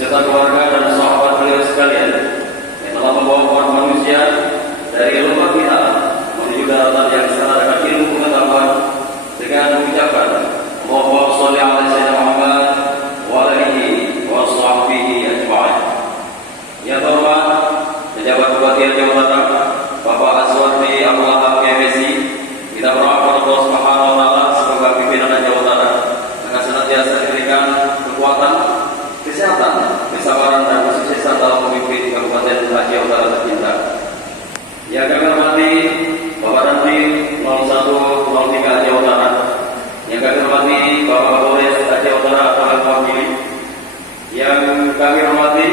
beserta keluarga dan sahabat beliau sekalian yang telah membawa umat manusia dari lubang kita menuju daratan yang sana dengan ilmu pengetahuan dengan mengucapkan Allahumma shalli ala sayyidina Muhammad wa alihi wa sahbihi ajma'in. Yang terhormat pejabat Bupati Jawa Barat Bapak Azwardi Abdul Wahab MSI, kita berdoa Allah Subhanahu wa taala semoga pimpinan Jawa Barat akan senantiasa diberikan kekuatan, kesehatan, kesabaran dan kesuksesan dalam memimpin Kabupaten Jawa Barat tercinta. Yang kami hormati Bapak Dandim 0103 Jawa Barat, yang kami hormati Bapak Kapolres Jawa Barat atau Wakil, yang kami hormati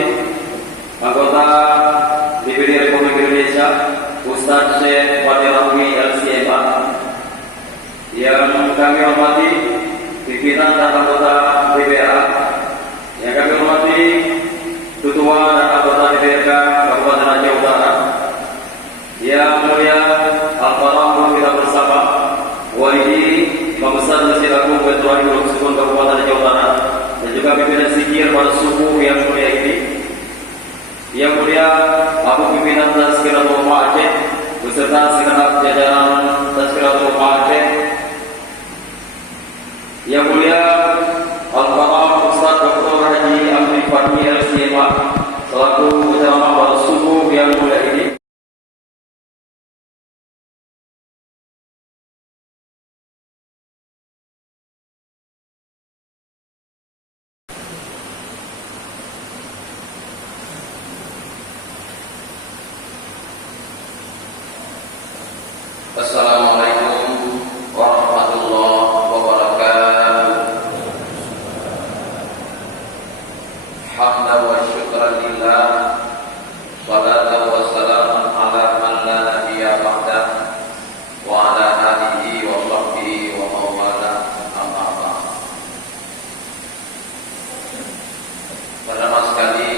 anggota DPD Republik Indonesia Ustaz Syekh Fadil Rahmi LCMA, yang kami hormati pimpinan dan anggota DPA, yang kami hormati ketua dan anggota DPRK Kabupaten Jawa Barat, yang mulia Al-Farah kita bersama Walidi Imam Besar Masjid Agung Ketua Guru Sukun Kabupaten Jawa Barat, dan juga pimpinan Sikir pada suku yang mulia ini, yang mulia Abu Pimpinan Tazkiratul Ulama Aceh beserta segenap jajaran Tazkiratul Ulama Aceh, yang mulia Al-Farah Ustaz Dr. Haji Amri Fahmi LCMA selaku penceramah pada subuh yang mulia ini. Assalamualaikum warahmatullahi wabarakatuh. Hamdan wa syukran lillah, salatan wa salaman ala man la nabiyya ba'dah, wa ala alihi wa sahbihi wa mawala, amma ba'd. Pertama sekali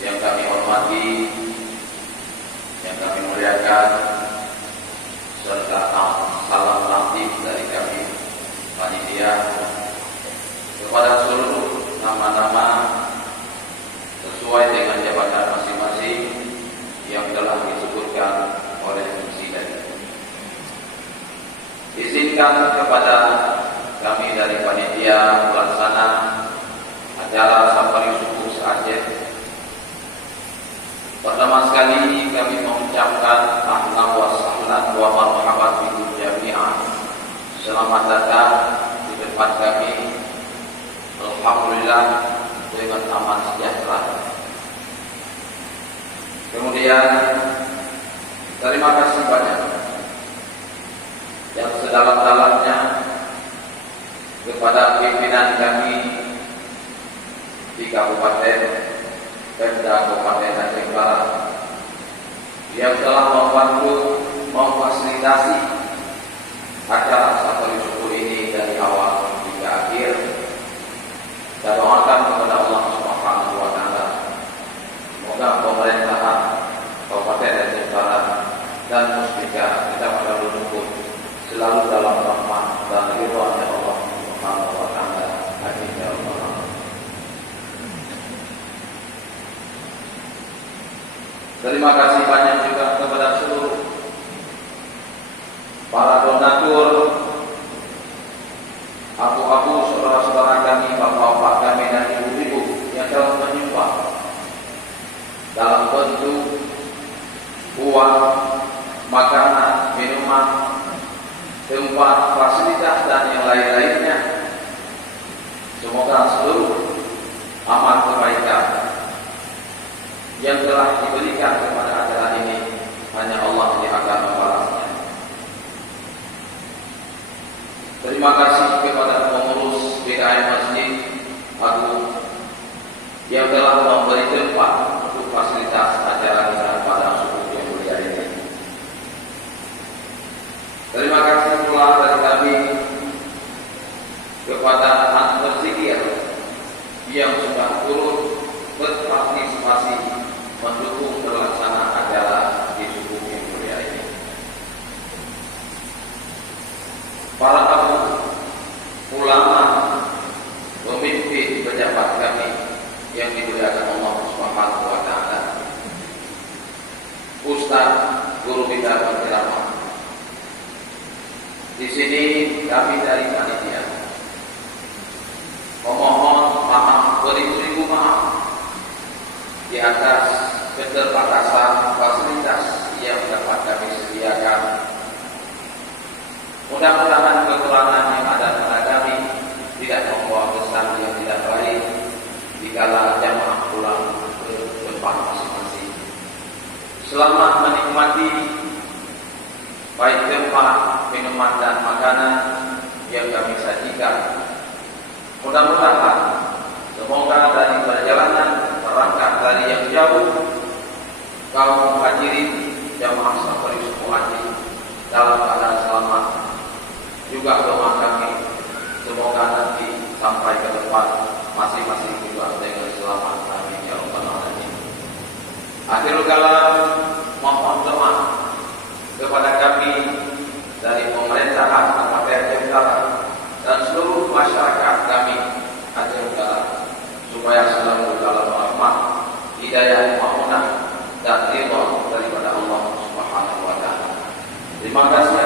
yang kami hormati, yang kami muliakan, serta salam takdim dari kami panitia kepada seluruh nama-nama sesuai dengan jabatan masing-masing yang telah disebutkan oleh MC tadi. Izinkan kepada kami dari panitia pelaksana acara Safari Suku Aceh, pertama sekali kami mengucapkan ahlan wa sahlan wa marhaban bikum jami'an. Selamat datang di tempat kami, alhamdulillah dengan aman sejahtera. Kemudian terima kasih banyak yang sedalam-dalamnya kepada pimpinan kami di Kabupaten Pemda Kabupaten Aceh Barat yang telah membantu memfasilitasi acara Safari Suku ini dari awal hingga akhir. Kita doakan kepada Allah Subhanahu wa taala semoga pemerintahan Kabupaten Aceh Barat dan Musbika kita pada luput selalu dalam rahmat dan ridha-Nya Allah Subhanahu wa taala. Amin ya rabbal alamin. Terima kasih banyak juga kepada seluruh para donatur, abu-abu saudara-saudara kami, bapak-bapak kami dan ibu-ibu yang telah menyumbang dalam bentuk uang, makanan, minuman, tempat, fasilitas dan yang lain-lainnya. Semoga seluruh amal kebaikan yang telah diberikan kepada acara ini hanya Allah yang akan membalasnya. Terima kasih kepada pengurus BKM Masjid Agung yang telah memberi tempat untuk fasilitas acara kita pada subuh yang mulia ini. Terima kasih pula dari kami kepada Antar Zikir yang sudah turut berpartisipasi mendukung terlaksana acara di subuh yang mulia ini. Para tamu, ulama, pemimpin, pejabat kami guru kita berceramah. Di sini kami dari panitia memohon maaf beribu-ribu maaf di atas keterbatasan fasilitas yang dapat kami sediakan. Mudah-mudahan kekurangan yang ada pada kami tidak membawa kesan yang tidak baik dikala jamaah pulang ke tempat masing-masing. Selamat menikmati baik tempat, minuman dan makanan yang kami sajikan. Mudah-mudahan semoga dari perjalanan berangkat dari yang jauh kaum hadirin jamaah safari suku haji dalam keadaan selamat. Juga doa kami semoga nanti sampai ke tempat masing-masing juga dengan selamat. Amin ya rabbal alamin. Akhirul kalam, mohon doa kepada kami dari pemerintahan Kabupaten Jember dan seluruh masyarakat kami Akhirul kalam supaya selalu dalam rahmat, hidayah, mamunah dan ridha daripada Allah Subhanahu wa taala. Terima kasih.